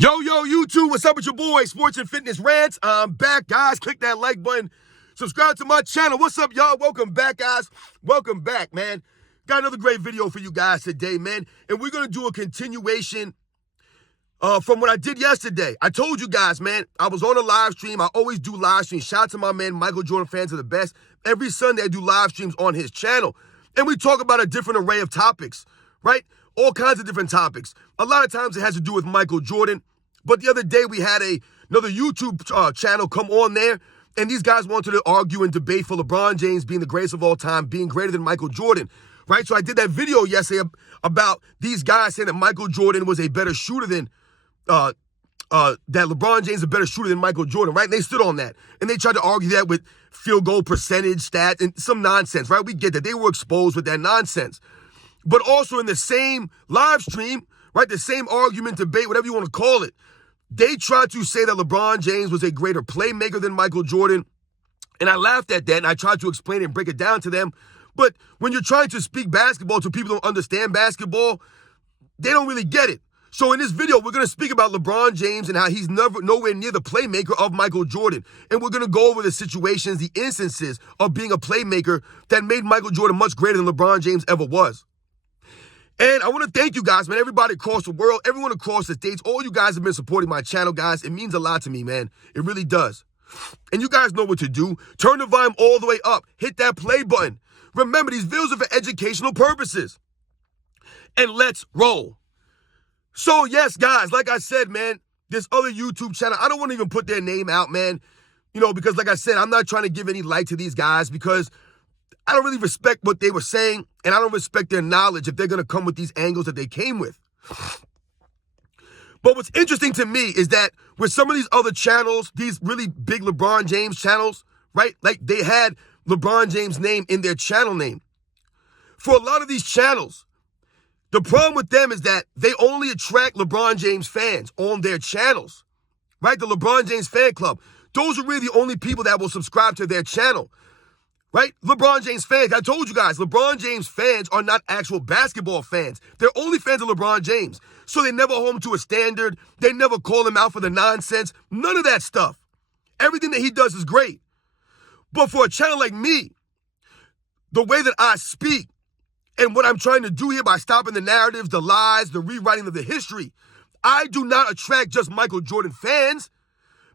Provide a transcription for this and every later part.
Yo, YouTube, what's up with your boy, Sports and Fitness Rants? I'm back, guys. Click that like button. Subscribe to my channel. What's up, y'all? Welcome back, guys. Welcome back, man. Got another great video for you guys today, man. And we're going to do a continuation from what I did yesterday. I told you guys, man, I was on a live stream. I always do live streams. Shout out to my man, Michael Jordan Fans are the best. Every Sunday, I do live streams on his channel. And we talk about a different array of topics, right? All kinds of different topics. A lot of times it has to do with Michael Jordan. But the other day we had another YouTube channel come on there, and these guys wanted to argue and debate for LeBron James being the greatest of all time, being greater than Michael Jordan, right? So I did that video yesterday about these guys saying that Michael Jordan was a better shooter than, that LeBron James is a better shooter than Michael Jordan, right? And they stood on that, and they tried to argue that with field goal percentage, stats, and some nonsense, right? We get that. They were exposed with that nonsense. But also in the same live stream, right, the same argument, debate, whatever you want to call it, they tried to say that LeBron James was a greater playmaker than Michael Jordan. And I laughed at that, and I tried to explain it and break it down to them. But when you're trying to speak basketball to people who don't understand basketball, they don't really get it. So in this video, we're going to speak about LeBron James and how he's nowhere near the playmaker of Michael Jordan. And we're going to go over the situations, the instances of being a playmaker that made Michael Jordan much greater than LeBron James ever was. And I want to thank you guys, man, everybody across the world, everyone across the states, all you guys have been supporting my channel, guys. It means a lot to me, man. It really does. And you guys know what to do. Turn the volume all the way up. Hit that play button. Remember, these videos are for educational purposes. And let's roll. So, yes, guys, like I said, man, this other YouTube channel, I don't want to even put their name out, man. You know, because like I said, I'm not trying to give any light to these guys because I don't really respect what they were saying, and I don't respect their knowledge if they're going to come with these angles that they came with. But what's interesting to me is that with some of these other channels, these really big LeBron James channels, right? Like they had LeBron James' name in their channel name. For a lot of these channels, the problem with them is that they only attract LeBron James fans on their channels, right? The LeBron James fan club. Those are really the only people that will subscribe to their channel. Right? LeBron James fans, I told you guys, LeBron James fans are not actual basketball fans. They're only fans of LeBron James. So they never hold him to a standard. They never call him out for the nonsense. None of that stuff. Everything that he does is great. But for a channel like me, the way that I speak and what I'm trying to do here by stopping the narratives, the lies, the rewriting of the history, I do not attract just Michael Jordan fans.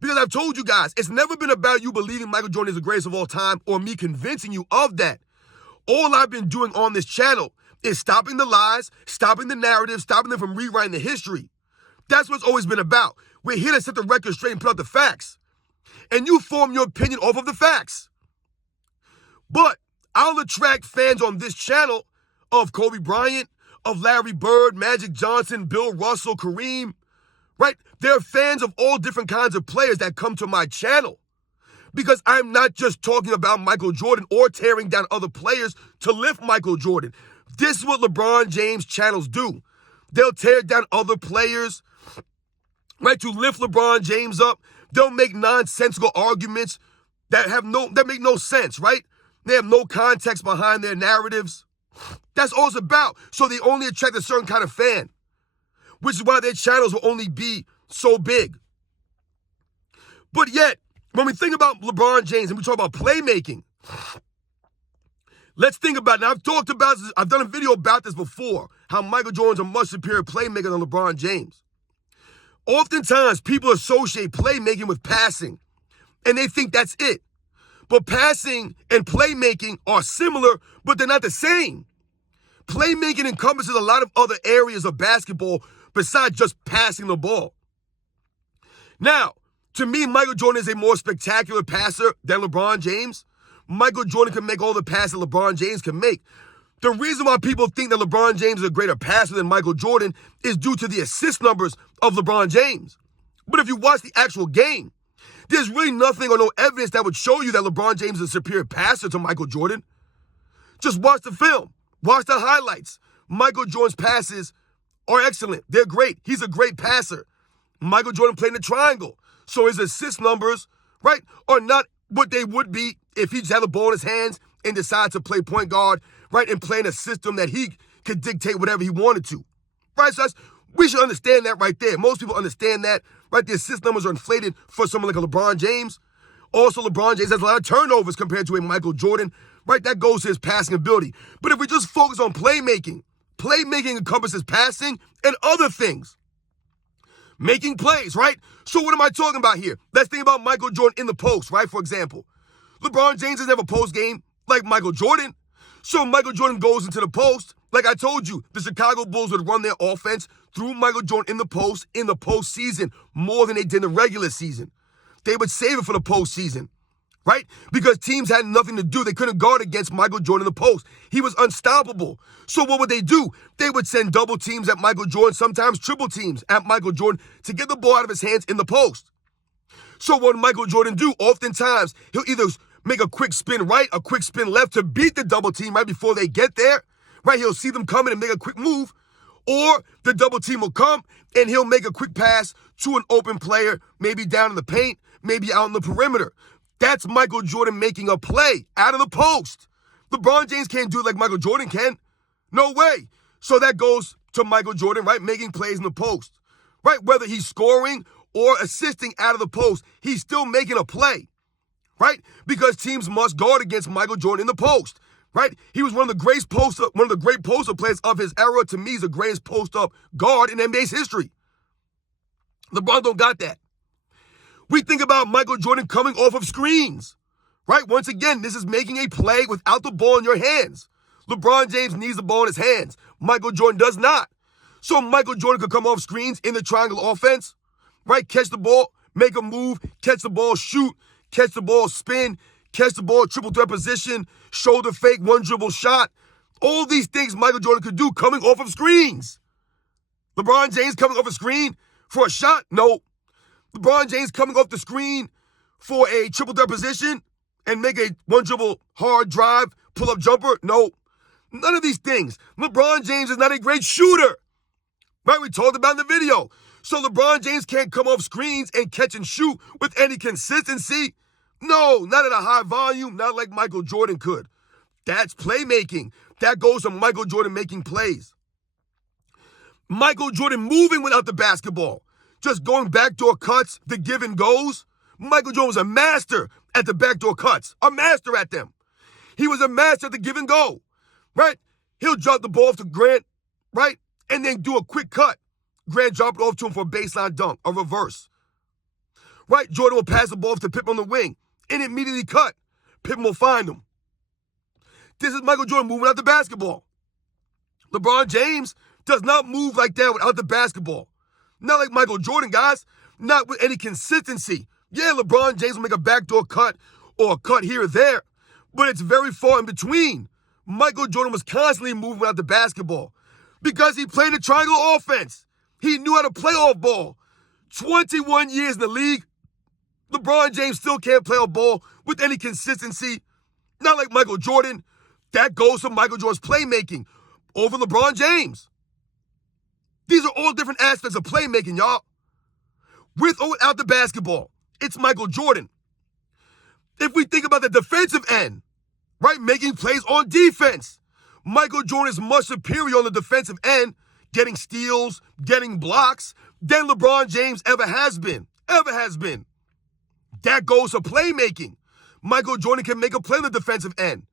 Because I've told you guys, it's never been about you believing Michael Jordan is the greatest of all time or me convincing you of that. All I've been doing on this channel is stopping the lies, stopping the narrative, stopping them from rewriting the history. That's what it's always been about. We're here to set the record straight and put out the facts. And you form your opinion off of the facts. But I'll attract fans on this channel of Kobe Bryant, of Larry Bird, Magic Johnson, Bill Russell, Kareem, right? There are fans of all different kinds of players that come to my channel because I'm not just talking about Michael Jordan or tearing down other players to lift Michael Jordan. This is what LeBron James channels do. They'll tear down other players, right, to lift LeBron James up. They'll make nonsensical arguments that make no sense, right? They have no context behind their narratives. That's all it's about. So they only attract a certain kind of fan, which is why their channels will only be so big. But yet, when we think about LeBron James and we talk about playmaking, let's think about it. Now, I've done a video about this before, how Michael Jordan's a much superior playmaker than LeBron James. Oftentimes, people associate playmaking with passing, and they think that's it. But passing and playmaking are similar, but they're not the same. Playmaking encompasses a lot of other areas of basketball besides just passing the ball. Now, to me, Michael Jordan is a more spectacular passer than LeBron James. Michael Jordan can make all the passes LeBron James can make. The reason why people think that LeBron James is a greater passer than Michael Jordan is due to the assist numbers of LeBron James. But if you watch the actual game, there's really nothing or no evidence that would show you that LeBron James is a superior passer to Michael Jordan. Just watch the film. Watch the highlights. Michael Jordan's passes are excellent. They're great. He's a great passer. Michael Jordan played in the triangle. So his assist numbers, right, are not what they would be if he just had the ball in his hands and decided to play point guard, right, and play in a system that he could dictate whatever he wanted to. Right, so that's We should understand that right there. Most people understand that, right? The assist numbers are inflated for someone like a LeBron James. Also, LeBron James has a lot of turnovers compared to a Michael Jordan, right? That goes to his passing ability. But if we just focus on playmaking, playmaking encompasses passing and other things. Making plays, right? So what am I talking about here? Let's think about Michael Jordan in the post, right? For example, LeBron James has never post game like Michael Jordan. So Michael Jordan goes into the post. Like I told you, the Chicago Bulls would run their offense through Michael Jordan in the postseason more than they did in the regular season. They would save it for the postseason, right? Because teams had nothing to do. They couldn't guard against Michael Jordan in the post. He was unstoppable. So what would they do? They would send double teams at Michael Jordan, sometimes triple teams at Michael Jordan to get the ball out of his hands in the post. So what would Michael Jordan do? Oftentimes, he'll either make a quick spin right, a quick spin left to beat the double team right before they get there, right? He'll see them coming and make a quick move, or the double team will come and he'll make a quick pass to an open player, maybe down in the paint, maybe out in the perimeter. That's Michael Jordan making a play out of the post. LeBron James can't do it like Michael Jordan can. No way. So that goes to Michael Jordan, right? Making plays in the post, right? Whether he's scoring or assisting out of the post, he's still making a play, right? Because teams must guard against Michael Jordan in the post, right? He was one of the great post-up players of his era. To me, he's the greatest post-up guard in NBA's history. LeBron don't got that. We think about Michael Jordan coming off of screens, right? Once again, this is making a play without the ball in your hands. LeBron James needs the ball in his hands. Michael Jordan does not. So Michael Jordan could come off screens in the triangle offense, right? Catch the ball, make a move, catch the ball, shoot, catch the ball, spin, catch the ball, triple threat position, shoulder fake, one dribble shot. All these things Michael Jordan could do coming off of screens. LeBron James coming off a screen for a shot? No. LeBron James coming off the screen for a triple threat position and make a one dribble hard drive, pull up jumper? No. None of these things. LeBron James is not a great shooter. Right? We talked about in the video. So LeBron James can't come off screens and catch and shoot with any consistency. No, not at a high volume, not like Michael Jordan could. That's playmaking. That goes to Michael Jordan making plays. Michael Jordan moving without the basketball. Just going backdoor cuts, the give and goes. Michael Jordan was a master at the backdoor cuts. A master at them. He was a master at the give and go. Right? He'll drop the ball off to Grant, right? And then do a quick cut. Grant drop it off to him for a baseline dunk, a reverse. Right? Jordan will pass the ball off to Pippen on the wing and immediately cut. Pippen will find him. This is Michael Jordan moving out the basketball. LeBron James does not move like that without the basketball. Not like Michael Jordan, guys. Not with any consistency. Yeah, LeBron James will make a backdoor cut or a cut here or there, but it's very far in between. Michael Jordan was constantly moving without the basketball because he played a triangle offense. He knew how to play off ball. 21 years in the league, LeBron James still can't play off ball with any consistency. Not like Michael Jordan. That goes to Michael Jordan's playmaking over LeBron James. These are all different aspects of playmaking, y'all. With or without the basketball, it's Michael Jordan. If we think about the defensive end, right, making plays on defense, Michael Jordan is much superior on the defensive end, getting steals, getting blocks, than LeBron James ever has been. Ever has been. That goes to playmaking. Michael Jordan can make a play on the defensive end,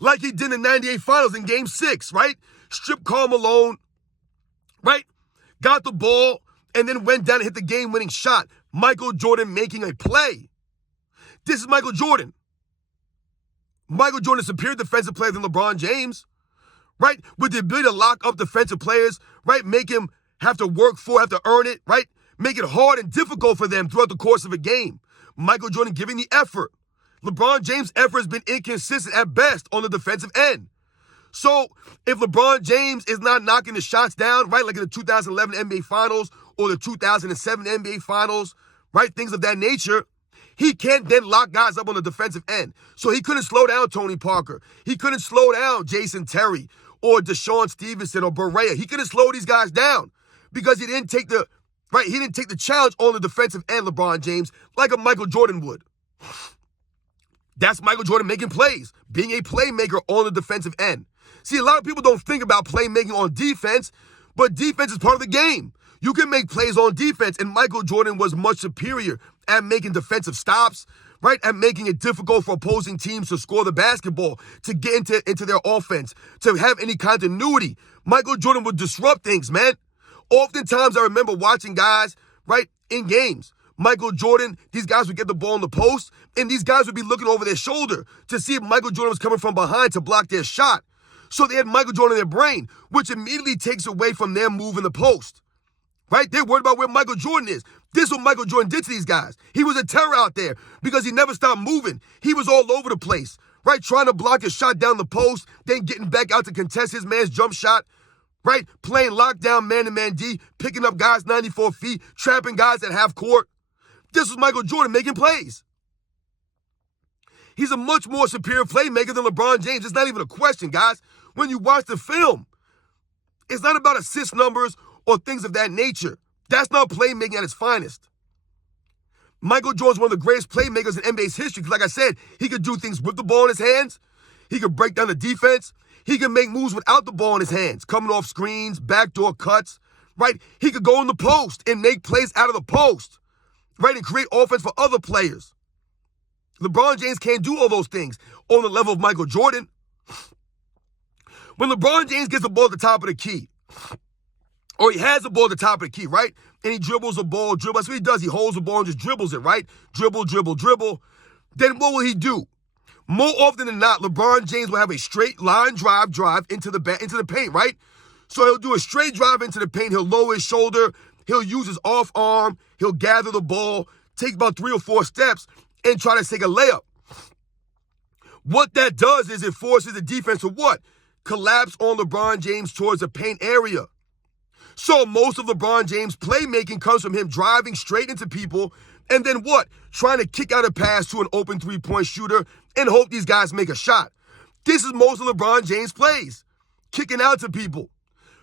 like he did in the 98 Finals in Game 6, right? Stripped Karl Malone, right? Got the ball, and then went down and hit the game-winning shot. Michael Jordan making a play. This is Michael Jordan. Michael Jordan is a superior defensive player than LeBron James, right? With the ability to lock up defensive players, right? Make him have to work for, have to earn it, right? Make it hard and difficult for them throughout the course of a game. Michael Jordan giving the effort. LeBron James' effort has been inconsistent at best on the defensive end. So if LeBron James is not knocking the shots down, right, like in the 2011 NBA Finals or the 2007 NBA Finals, right, things of that nature, he can't then lock guys up on the defensive end. So he couldn't slow down Tony Parker. He couldn't slow down Jason Terry or Deshaun Stevenson or Barea. He couldn't slow these guys down because he didn't take the challenge on the defensive end, LeBron James, like a Michael Jordan would. That's Michael Jordan making plays, being a playmaker on the defensive end. See, a lot of people don't think about playmaking on defense, but defense is part of the game. You can make plays on defense, and Michael Jordan was much superior at making defensive stops, right? At making it difficult for opposing teams to score the basketball, to get into their offense, to have any continuity. Michael Jordan would disrupt things, man. Oftentimes, I remember watching guys, right, in games. Michael Jordan, these guys would get the ball in the post, and these guys would be looking over their shoulder to see if Michael Jordan was coming from behind to block their shot. So they had Michael Jordan in their brain, which immediately takes away from their move in the post. Right? They're worried about where Michael Jordan is. This is what Michael Jordan did to these guys. He was a terror out there because he never stopped moving. He was all over the place, right? Trying to block a shot down the post, then getting back out to contest his man's jump shot, right? Playing lockdown man-to-man D, picking up guys 94 feet, trapping guys at half court. This was Michael Jordan making plays. He's a much more superior playmaker than LeBron James. It's not even a question, guys. When you watch the film, it's not about assist numbers or things of that nature. That's not playmaking at its finest. Michael Jordan's one of the greatest playmakers in NBA's history because, like I said, he could do things with the ball in his hands. He could break down the defense. He could make moves without the ball in his hands, coming off screens, backdoor cuts, right? He could go in the post and make plays out of the post, right, and create offense for other players. LeBron James can't do all those things on the level of Michael Jordan. When LeBron James gets the ball at the top of the key, or he has the ball at the top of the key, right? And he dribbles the ball, That's what he does. He holds the ball and just dribbles it, right? Dribble, dribble, dribble. Then what will he do? More often than not, LeBron James will have a straight line drive into the paint, right? So he'll do a straight drive into the paint. He'll lower his shoulder. He'll use his off arm. He'll gather the ball, take about 3 or 4 steps, and try to take a layup. What that does is it forces the defense to what? Collapse on LeBron James towards the paint area. So most of LeBron James' playmaking comes from him driving straight into people and then what? Trying to kick out a pass to an open three-point shooter and hope these guys make a shot. This is most of LeBron James' plays, kicking out to people.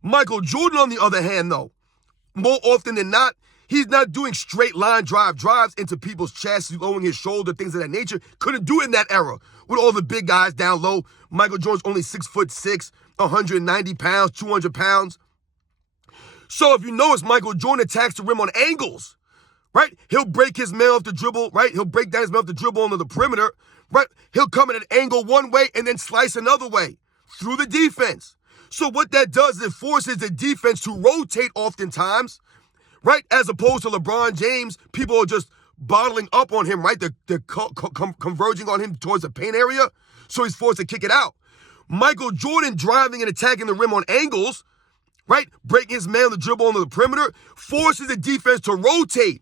Michael Jordan, on the other hand, though, more often than not, he's not doing straight line drives into people's chests, lowering his shoulder, things of that nature. Couldn't do it in that era with all the big guys down low. Michael Jordan's only 6'6", 190 pounds, 200 pounds. So if you notice, Michael Jordan attacks the rim on angles, right? He'll break his man off the dribble, right? He'll break down his man off the dribble onto the perimeter, right? He'll come at an angle one way and then slice another way through the defense. So what that does is it forces the defense to rotate oftentimes, right? As opposed to LeBron James, people are just bottling up on him, right? They're converging on him towards the paint area, so he's forced to kick it out. Michael Jordan driving and attacking the rim on angles, right? Breaking his man on the dribble onto the perimeter, forces the defense to rotate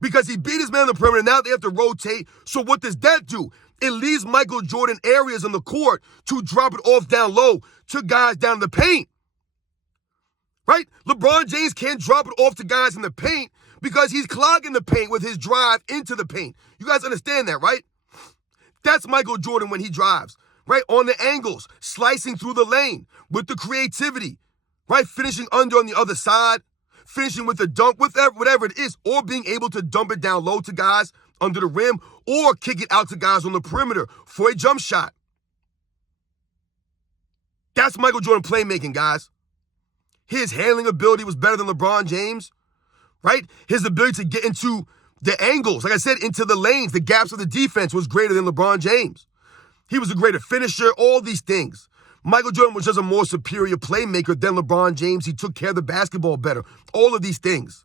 because he beat his man on the perimeter. Now they have to rotate. So what does that do? It leaves Michael Jordan areas on the court to drop it off down low to guys down in the paint, right? LeBron James can't drop it off to guys in the paint because he's clogging the paint with his drive into the paint. You guys understand that, right? That's Michael Jordan when he drives, right? On the angles, slicing through the lane with the creativity, right? Finishing under on the other side, finishing with a dunk, whatever it is, or being able to dump it down low to guys under the rim or kick it out to guys on the perimeter for a jump shot. That's Michael Jordan playmaking, guys. His handling ability was better than LeBron James, right? His ability to get into the angles, like I said, into the lanes, the gaps of the defense was greater than LeBron James. He was a greater finisher, all these things. Michael Jordan was just a more superior playmaker than LeBron James. He took care of the basketball better. All of these things.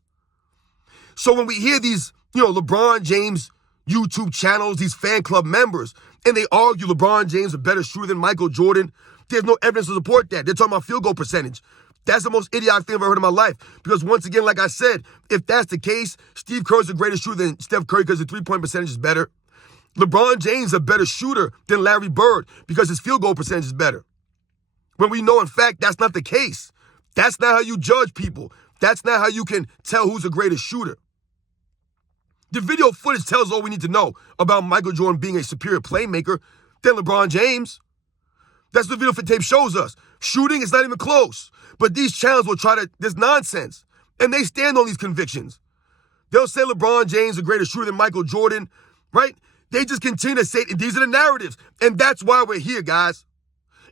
So when we hear these, LeBron James YouTube channels, these fan club members, and they argue LeBron James is a better shooter than Michael Jordan, there's no evidence to support that. They're talking about field goal percentage. That's the most idiotic thing I've ever heard in my life. Because once again, like I said, if that's the case, Steve Kerr's a greater shooter than Steph Curry because the three-point percentage is better. LeBron James is a better shooter than Larry Bird because his field goal percentage is better. When we know, in fact, that's not the case. That's not how you judge people. That's not how you can tell who's a greater shooter. The video footage tells all we need to know about Michael Jordan being a superior playmaker than LeBron James. That's what the video tape shows us. Shooting is not even close. But these channels will try to, this nonsense. And they stand on these convictions. They'll say LeBron James is a greater shooter than Michael Jordan, right? They just continue to say, these are the narratives. And that's why we're here, guys.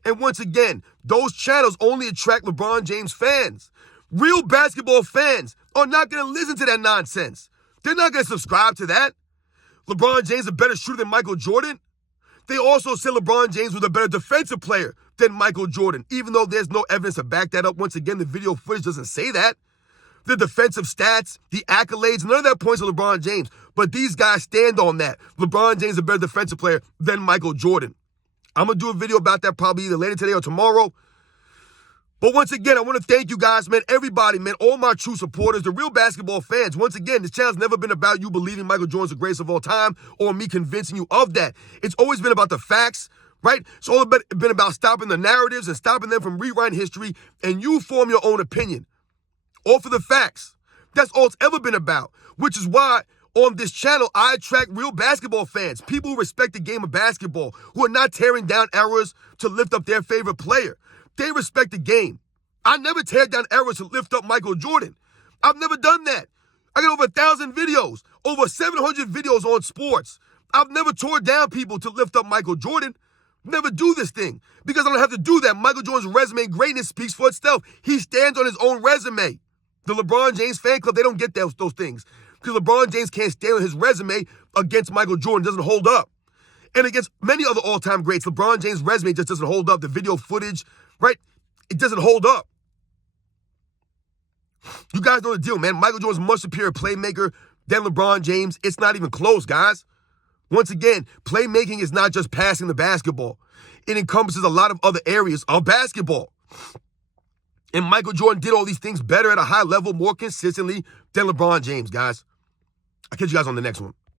And once again, those channels only attract LeBron James fans. Real basketball fans are not going to listen to that nonsense. They're not going to subscribe to that. LeBron James is a better shooter than Michael Jordan. They also said LeBron James was a better defensive player than Michael Jordan, even though there's no evidence to back that up. Once again, the video footage doesn't say that. The defensive stats, the accolades, none of that points to LeBron James. But these guys stand on that. LeBron James is a better defensive player than Michael Jordan. I'm going to do a video about that probably either later today or tomorrow. But once again, I want to thank you guys, man, everybody, man, all my true supporters, the real basketball fans. Once again, this channel's never been about you believing Michael Jordan's the greatest of all time or me convincing you of that. It's always been about the facts, right? It's all been about stopping the narratives and stopping them from rewriting history, and you form your own opinion. All for the facts. That's all it's ever been about, which is why on this channel, I attract real basketball fans, people who respect the game of basketball, who are not tearing down errors to lift up their favorite player. They respect the game. I never tear down errors to lift up Michael Jordan. I've never done that. I got over 1,000 videos, over 700 videos on sports. I've never tore down people to lift up Michael Jordan. Never do this thing because I don't have to do that. Michael Jordan's resume greatness speaks for itself. He stands on his own resume. The LeBron James fan club, they don't get those things because LeBron James can't stand on his resume against Michael Jordan. It doesn't hold up. And against many other all-time greats, LeBron James' resume just doesn't hold up. The video footage, right? It doesn't hold up. You guys know the deal, man. Michael Jordan's a much superior playmaker than LeBron James. It's not even close, guys. Once again, playmaking is not just passing the basketball. It encompasses a lot of other areas of basketball. And Michael Jordan did all these things better at a high level, more consistently than LeBron James, guys. I'll catch you guys on the next one.